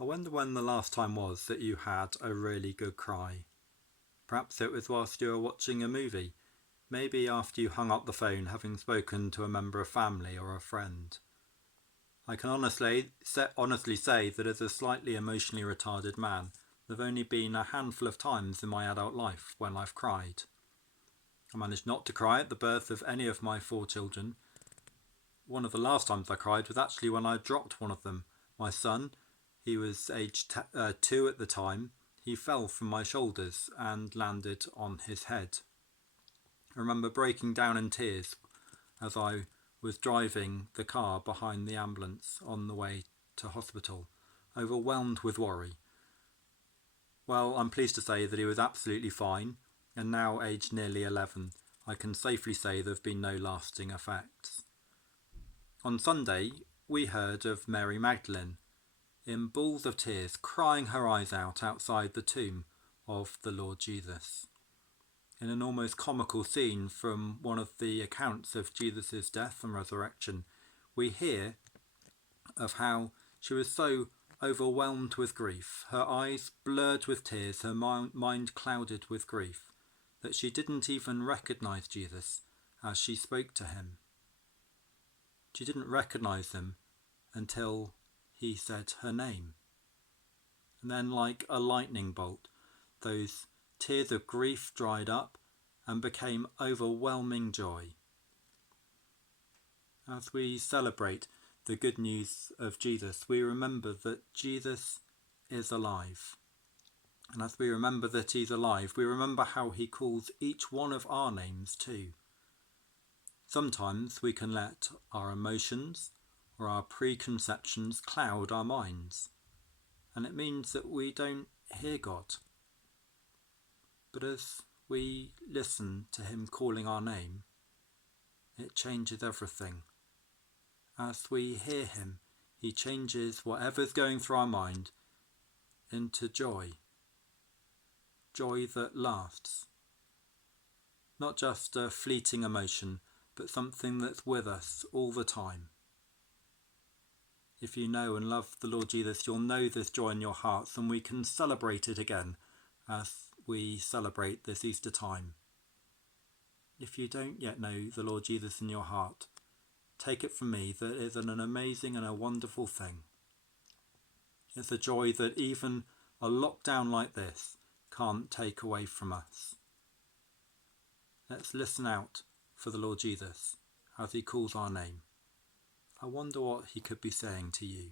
I wonder when the last time was that you had a really good cry. Perhaps it was whilst you were watching a movie, maybe after you hung up the phone having spoken to a member of family or a friend. I can honestly say that as a slightly emotionally retarded man, there have only been a handful of times in my adult life when I've cried. I managed not to cry at the birth of any of my 4 children. One of the last times I cried was actually when I dropped one of them. My son, he was aged 2 at the time, he fell from my shoulders and landed on his head. I remember breaking down in tears as I was driving the car behind the ambulance on the way to hospital, overwhelmed with worry. Well, I'm pleased to say that he was absolutely fine, and now aged nearly 11, I can safely say there have been no lasting effects. On Sunday, we heard of Mary Magdalene, in balls of tears, crying her eyes out outside the tomb of the Lord Jesus. In an almost comical scene from one of the accounts of Jesus' death and resurrection, we hear of how she was so overwhelmed with grief, her eyes blurred with tears, her mind clouded with grief, that she didn't even recognize Jesus as she spoke to him. She didn't recognize him until he said her name. And then, like a lightning bolt, those tears of grief dried up and became overwhelming joy. As we celebrate the good news of Jesus, we remember that Jesus is alive. And as we remember that he's alive, we remember how he calls each one of our names too. Sometimes we can let our emotions or our preconceptions cloud our minds, and it means that we don't hear God. But as we listen to him calling our name, it changes everything. As we hear him, he changes whatever's going through our mind into joy. Joy that lasts. Not just a fleeting emotion, but something that's with us all the time. If you know and love the Lord Jesus, you'll know this joy in your hearts, and we can celebrate it again as we celebrate this Easter time. If you don't yet know the Lord Jesus in your heart, take it from me that it is an amazing and a wonderful thing. It's a joy that even a lockdown like this can't take away from us. Let's listen out for the Lord Jesus as he calls our name. I wonder what he could be saying to you.